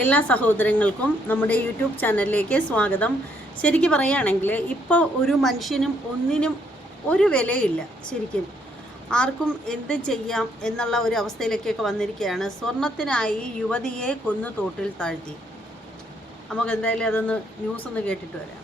എല്ലാ സഹോദരങ്ങൾക്കും നമ്മുടെ യൂട്യൂബ് ചാനലിലേക്ക് സ്വാഗതം. ശരിക്കും പറയുകയാണെങ്കിൽ ഇപ്പോൾ ഒരു മനുഷ്യനും ഒന്നിനും ഒരു വിലയില്ല ശരിക്കും. ആർക്കും എന്ത് ചെയ്യാം എന്നുള്ള ഒരു അവസ്ഥയിലേക്കൊക്കെ വന്നിരിക്കുകയാണ്. സ്വർണത്തിനായി യുവതിയെ കൊന്നു തോട്ടിൽ താഴ്ത്തി. നമുക്ക് എന്തായാലും അതൊന്ന് ന്യൂസ് ഒന്ന് കേട്ടിട്ട് വരാം.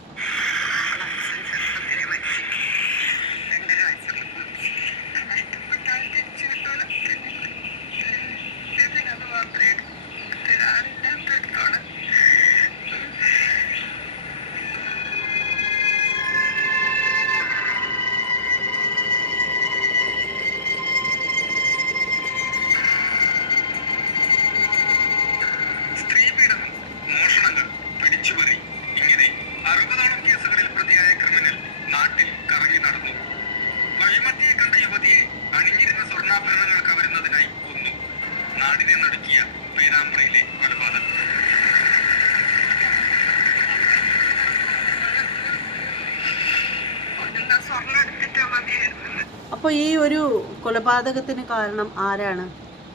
നാടിനെ നടുക്കിയ പേരാമ്പ്രയിലെ കൊലപാതകം അപ്പോൾ ഈ ഒരു കൊലപാതകത്തിന് കാരണം ആരാണ്?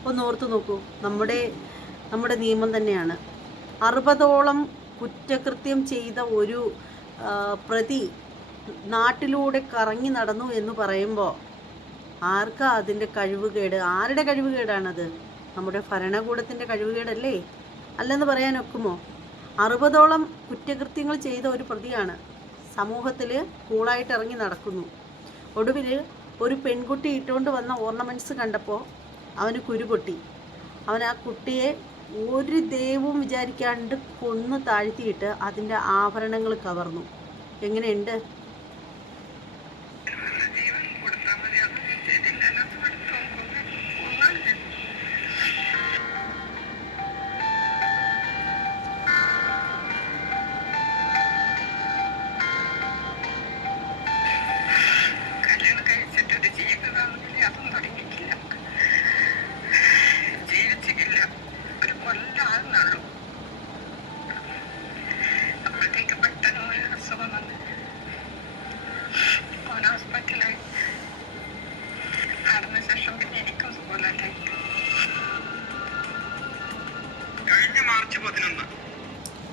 ഒന്ന് ഓർത്ത് നോക്കൂ. നമ്മുടെ നമ്മുടെ നിയമം തന്നെയാണ്. അറുപതോളം കുറ്റകൃത്യം ചെയ്ത ഒരു പ്രതി നാട്ടിലൂടെ കറങ്ങി നടന്നു എന്ന് പറയുമ്പോൾ ആർക്കാ അതിന്റെ കഴിവുകേട് ആരുടെ കഴിവുകേടാണത് നമ്മുടെ ഭരണകൂടത്തിന്റെ കഴിവുകേടല്ലേ? അല്ലെന്ന് പറയാൻ ഒക്കുമോ അറുപതോളം കുറ്റകൃത്യങ്ങൾ ചെയ്ത ഒരു പ്രതിയാണ്. സമൂഹത്തിൽ കൂളായിട്ട് ഇറങ്ങി നടക്കുന്നു. ഒടുവിൽ ഒരു പെൺകുട്ടി ഇട്ടുകൊണ്ട് വന്ന ഓർണമെന്റ്സ് കണ്ടപ്പോൾ അവന് കുരുപൊട്ടി. അവൻ ആ കുട്ടിയെ ഒരു ദൈവവും വിചാരിക്കാണ്ട് കൊന്ന് താഴ്ത്തിയിട്ട് അതിന്റെ ആഭരണങ്ങൾ കവർന്നു. എങ്ങനെയുണ്ട്?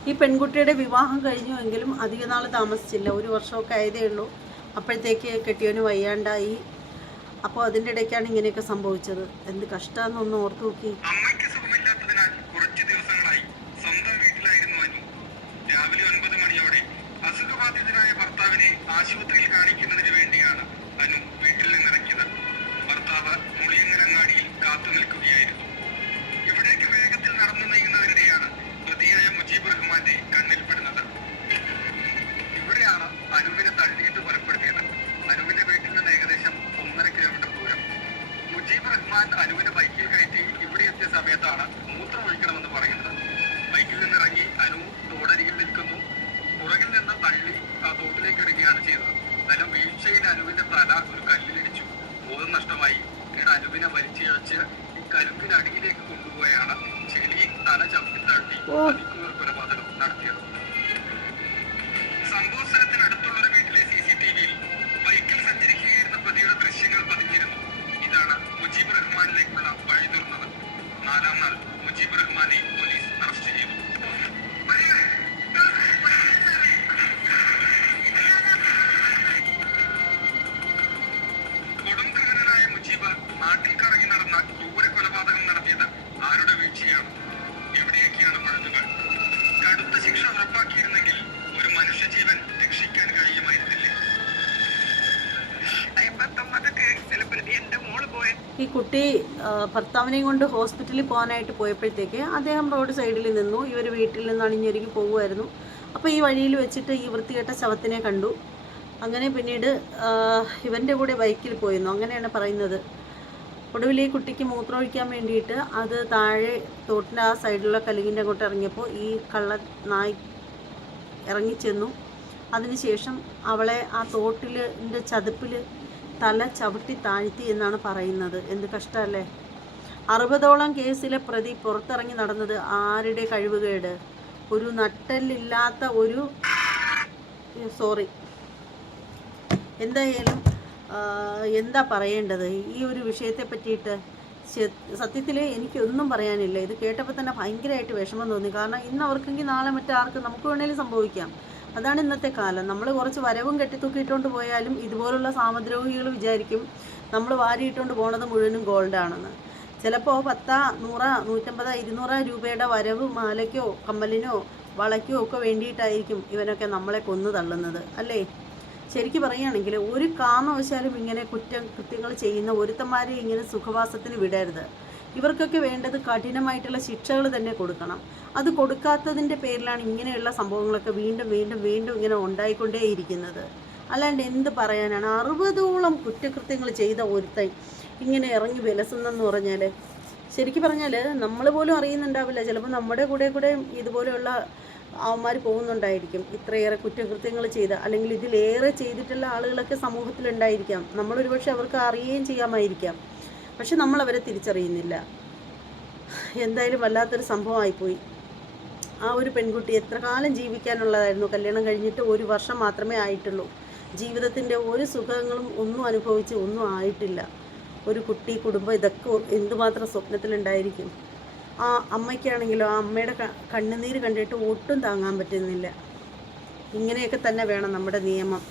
ഈ പെൺകുട്ടിയുടെ വിവാഹം കഴിഞ്ഞുവെങ്കിലും അധിക നാൾ താമസിച്ചില്ല. ഒരു വർഷമൊക്കെ ആയതേ ഉള്ളൂ. അപ്പോഴത്തേക്ക് കെട്ടിയവന് വയ്യാണ്ടായി. അപ്പോൾ അതിന്റെ ഇടയ്ക്കാണ് ഇങ്ങനെയൊക്കെ സംഭവിച്ചത്. എന്ത് കഷ്ടമെന്നൊന്ന് ഓർത്തു നോക്കി. രാവിലെ ഒൻപത് മണിയോടെ അസുഖബാധിതനായ ഭർത്താവിനെ ആശുപത്രിയിൽ കാണിക്കുന്നതിന് മുജീബ് നാട്ടിൽ കറങ്ങി നടന്ന ക്രൂര കൊലപാതകം നടത്തിയത് ആരുടെ വീഴ്ചയാണ്? കടുത്ത ശിക്ഷ ഉറപ്പാക്കിയിരുന്നെങ്കിൽ ഒരു മനുഷ്യജീവൻ രക്ഷിക്കാൻ കഴിയുമായിരുന്നില്ലേ? ഈ കുട്ടി ഭർത്താവിനെയും കൊണ്ട് ഹോസ്പിറ്റലിൽ പോകാനായിട്ട് പോയപ്പോഴത്തേക്ക് അദ്ദേഹം റോഡ് സൈഡിൽ നിന്നു. ഇവർ വീട്ടിൽ നിന്ന് അണിഞ്ഞൊരുങ്ങി പോകുമായിരുന്നു അപ്പോൾ ഈ വഴിയിൽ വെച്ചിട്ട് ഈ വൃത്തികെട്ട ശവത്തിനെ കണ്ടു. അങ്ങനെ പിന്നീട് ഇവന്റെ കൂടെ ബൈക്കിൽ പോയിരുന്നു. അങ്ങനെയാണ് പറയുന്നത്. ഒടുവിൽ ഈ കുട്ടിക്ക് മൂത്രമൊഴിക്കാൻ വേണ്ടിയിട്ട് അത് താഴെ തോട്ടിന്റെ ആ സൈഡിലുള്ള കലുകിന്റെ അങ്ങോട്ട് ഇറങ്ങിയപ്പോൾ ഈ കള്ള നായി ഇറങ്ങിച്ചെന്നു അതിനുശേഷം അവളെ ആ തോട്ടിലിന്റെ ചതുപ്പിൽ തല ചവിട്ടി താഴ്ത്തി എന്നാണ് പറയുന്നത്. എന്ത് കഷ്ടമല്ലേ? അറുപതോളം കേസിലെ പ്രതി പുറത്തിറങ്ങി നടന്നത് ആരുടെ കഴിവുകേട്? ഒരു നട്ടലില്ലാത്ത ഒരു സോറി എന്തായാലും എന്താ പറയേണ്ടത്? ഈ ഒരു വിഷയത്തെ പറ്റിയിട്ട് സത്യത്തിൽ എനിക്കൊന്നും പറയാനില്ല. ഇത് കേട്ടപ്പോൾ തന്നെ ഭയങ്കരമായിട്ട് വിഷമം തോന്നി. കാരണം ഇന്ന് അവർക്കെങ്കിൽ നാളെ മറ്റാർക്ക് നമുക്ക് വേണേലും സംഭവിക്കാം. അതാണ് ഇന്നത്തെ കാലം. നമ്മൾ കുറച്ച് വരവും കെട്ടിത്തൂക്കിയിട്ടുകൊണ്ട് പോയാലും ഇതുപോലുള്ള സാമദ്രോഹികൾ വിചാരിക്കും നമ്മൾ വാരിയിട്ടുകൊണ്ട് പോണത് മുഴുവനും ഗോൾഡാണെന്ന് ചിലപ്പോൾ പത്താ നൂറ നൂറ്റമ്പത് ഇരുന്നൂറ് രൂപയുടെ വരവ് മാലയ്ക്കോ കമ്മലിനോ വളയ്ക്കോ ഒക്കെ വേണ്ടിയിട്ടായിരിക്കും ഇവനൊക്കെ നമ്മളെ കൊന്നു തള്ളുന്നത്. അല്ലേ? ശരിക്കും പറയുകയാണെങ്കിൽ ഒരു കാരണവശാലും ഇങ്ങനെ കുറ്റം കൃത്യങ്ങൾ ചെയ്യുന്ന ഒരുത്തന്മാരെ ഇങ്ങനെ സുഖവാസത്തിന് വിടരുത്. ഇവർക്കൊക്കെ വേണ്ടത് കഠിനമായിട്ടുള്ള ശിക്ഷകൾ തന്നെ കൊടുക്കണം. അത് കൊടുക്കാത്തതിന്റെ പേരിലാണ് ഇങ്ങനെയുള്ള സംഭവങ്ങളൊക്കെ വീണ്ടും വീണ്ടും വീണ്ടും ഇങ്ങനെ ഉണ്ടായിക്കൊണ്ടേയിരിക്കുന്നത്. അല്ലാണ്ട് എന്ത് പറയാനാണ്? അറുപതോളം കുറ്റകൃത്യങ്ങൾ ചെയ്ത ഒരുത്തൻ ഇങ്ങനെ ഇറങ്ങി വിലസുന്നെന്ന് പറഞ്ഞാൽ ശരിക്കും പറഞ്ഞാൽ നമ്മൾ പോലും അറിയുന്നുണ്ടാവില്ല. ചിലപ്പോൾ നമ്മുടെ കൂടെ കൂടെ ഇതുപോലെയുള്ള അവന്മാർ പോകുന്നുണ്ടായിരിക്കും. ഇത്രയേറെ കുറ്റകൃത്യങ്ങൾ ചെയ്ത അല്ലെങ്കിൽ ഇതിലേറെ ചെയ്തിട്ടുള്ള ആളുകളൊക്കെ സമൂഹത്തിലുണ്ടായിരിക്കാം. നമ്മളൊരു പക്ഷെ അവർക്ക് അറിയുകയും ചെയ്യാമായിരിക്കാം. പക്ഷെ നമ്മൾ അവരെ തിരിച്ചറിയുന്നില്ല. എന്തായാലും വല്ലാത്തൊരു സംഭവമായിപ്പോയി. ആ ഒരു പെൺകുട്ടി എത്ര കാലം ജീവിക്കാനുള്ളതായിരുന്നു? കല്യാണം കഴിഞ്ഞിട്ട് ഒരു വർഷം മാത്രമേ ആയിട്ടുള്ളൂ. ജീവിതത്തിന്റെ ഒരു സുഖങ്ങളും ഒന്നും അനുഭവിച്ച് ഒന്നും ആയിട്ടില്ല. ഒരു കുട്ടി കുടുംബം ഇതൊക്കെ എന്തുമാത്രം സ്വപ്നത്തിലുണ്ടായിരിക്കും? ആ അമ്മയ്ക്കാണെങ്കിലോ ആ അമ്മയുടെ കണ്ണുനീര് കണ്ടിട്ട് ഒട്ടും താങ്ങാൻ പറ്റുന്നില്ല. ഇങ്ങനെയൊക്കെ തന്നെ വേണം നമ്മുടെ നിയമം.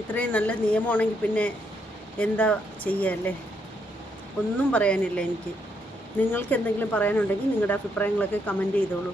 ഇത്രയും നല്ല നിയമമാണെങ്കിൽ പിന്നെ എന്താ ചെയ്യുക ഒന്നും പറയാനില്ല എനിക്ക്. നിങ്ങൾക്ക് എന്തെങ്കിലും പറയാനുണ്ടെങ്കിൽ നിങ്ങളുടെ അഭിപ്രായങ്ങളൊക്കെ കമന്റ് ചെയ്തോളൂ.